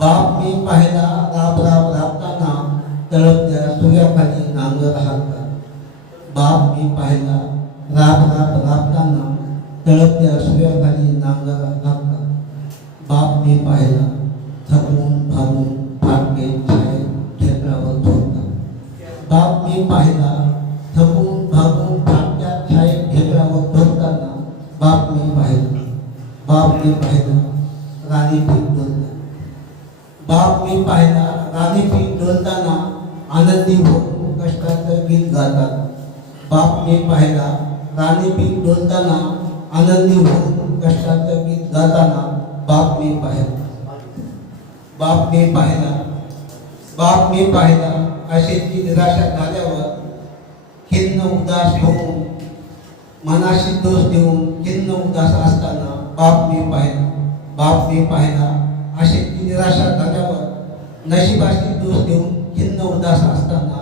बाप मी पाहिला राब राब राबताना तळपत्या सूर्याखाली नांगर हाका बाप मी पाहिला राब राब राबताना तळपत्या सूर्याखाली नांगर हाका बाप मी पाहिला थकून, भागून फाटके छाय ढेकळावर झोपता बाप मी पाहिला थकून, भागून फाटक्या छाय ढेकळावर झोपताना बाप मी पाहिला। बाप मी पाहिला राणी डोलता बाप मी पाहिला राणी डोलताना आनंदी हो कष्टाचं गीत गातात. बाप मी पाहिला राणी पीठ डोलताना आनंदी होऊन कष्टाचं गीत गाताना बाप मी पाहिला. बाप मी पाहिला बाप मी पाहिला अशीची निराशा झाल्यावर खिन्न उदास होऊन मनाशी दोष देऊन खिन्न उदास असताना बाप मी पाहिला बाप मी पाहिला असे नशिबाशी दोष देऊन खिन्न उदास असताना